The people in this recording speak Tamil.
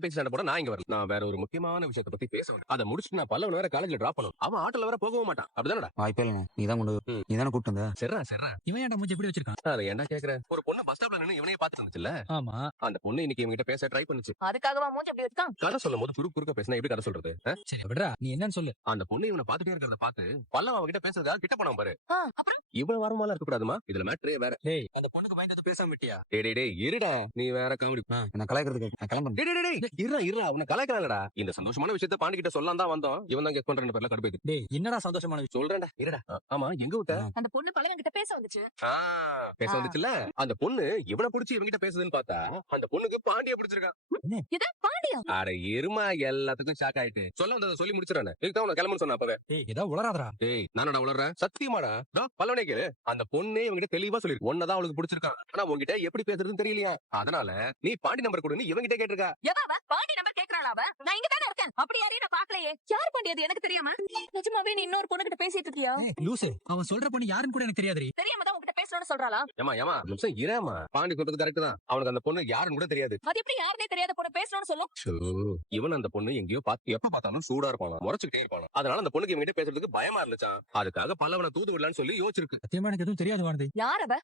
பேசி சண்டை போட நான் இங்க வரல. நான் வேற ஒரு முக்கியமான விஷயத்தை பத்தி பேச வரேன். அதை முடிச்சுட்டு நான் பல்லவன் வேற காலேஜ்ல டிராப் பண்ணணும். அவன் ஆட்டோல வேற போகவும் மாட்டான். அப்படிதானடா? வாய்ப்பே இல்லைண்ணே. நீதானே கூப்பிட்டு வந்த. சரிடா. இவன் ஏன்டா மூஞ்சி எப்படி வச்சிருக்கான்? அதை என்ன கேக்குற? ஒரு பொண்ணு பஸ் ஸ்டாப்ல நின்னு இவனையே பாத்துட்டு இருந்துச்சுல்ல, ஆமா. அந்த பொண்ணு இன்னைக்கு இவங்கிட்ட பேச ட்ரை பண்ணுச்சு. அதுக்காகவா மூஞ்சி அப்படி வச்சுக்கான்? கதை சொல்லும் போது குறுக்க பேசினா எப்படி கதை சொல்றது? சரி விடுறா, நீ என்னன்னு சொல்லு. அந்த பொண்ணு இவனை பாத்துட்டே இருக்கிறத பார்த்து பல்லவன் அவகிட்ட பேசுறதா கிட்ட போனான் பாரு. அப்புறம் இவன் வரமாலாம் இருக்க கூடாதுமா. இதுல மேட்ரே வேற. டேய், அந்த பொண்ணுக்கு பயந்து பேசாம விட்டியா? டேய் இருடா, நீ வேற காமெடி. என்ன கலாய்க்கிறதுக்கு நான் கிளம்புறேன். இருடா அவனை கலாய்க்கலாம்டா. இந்த சந்தோஷமான விஷயத்த பாண்டி கிட்ட சொல்லலாம் தான் வந்தோம். இவன் தான் கெஸ் பண்றேன்னு பேர்ல கடுப்பேது. டேய், என்னடா சந்தோஷமான விஷயம்? சொல்றேன்டா இருடா. ஆமா எங்க விட்ட? அந்த பொண்ணு பழவன் கிட்ட பேச வந்துச்சு. பேச வந்துச்சுல, அந்த பொண்ணு இவனை புடிச்சு இவங்கிட்ட பேசுதுன்னு பார்த்தா அந்த பொண்ணுக்கு பாண்டிய பிடிச்சிருக்கான். இது பாண்டியா? அட எருமா, எல்லாத்துக்கும் ஷாக் ஆயிட்டு சொல்ல வந்ததை சொல்லி முடிச்சிடறேன். இதுதான் உனக்கு கிளம்புன்னு சொன்ன அப்பவே. டேய், ஏதோ உளறாதடா. டேய் நானடா உளறேன்? சத்தியமாடா. பல்லவனே கேளு. அந்த பொண்ணே இவங்கிட்ட தெளிவா சொல்லிருக்கு, ஒன்னதான் அவளுக்கு பிடிச்சிருக்கான். ஆனா உன்கிட்ட எப்படி பேசுறதுன்னு தெரியலையா. அதனால நீ பாண்டி நம்பர் கொடுன்னு இவங்கிட்ட கேட்டிருக்கா. எவ பாண்டி நம்பர் கேக்குறாளா? அவ நான் இங்க தானே இருக்கேன். அப்படி யாரையும் நான் பாக்கலையே. யார் பாண்டி அது எனக்கு தெரியாம? நிஜமாவே நீ இன்னொரு பொண்ணு கிட்ட பேசிட்டு இருக்கியா? ஏய், லூசு, அவன் சொல்ற பொண்ணு யாருன்னு கூட எனக்கு தெரியாதுடி. தெரியாம தான் உன்கிட்ட பேசணும்னு சொல்றாளா? ஏமா நிமிஷம் இராமா. பாண்டி சொல்றது கரெக்ட் தான். அவனுக்கு அந்த பொண்ணு யாருன்னு கூட தெரியாது. அது எப்படி யாருனே தெரியாத பொண்ணு பேசணும்னு சொல்லும்? இவன் அந்த பொண்ணு எங்கேயோ பார்த்து எப்ப பார்த்தாலும் சூடா இருப்பானா, முறைச்சுக்கிட்டே இருப்பானா. அதனால அந்த பொண்ணுக்கு இவங்கிட்ட பேசுறதுக்கு பயமா இருந்துச்சான். அதுக்காக பல்லவனை தூது விடலான்னு சொல்லி யோசிச்சிருக்கு. சத்தியமா எனக்கு எதுவும் தெரியாது வானதி. யார் அவ?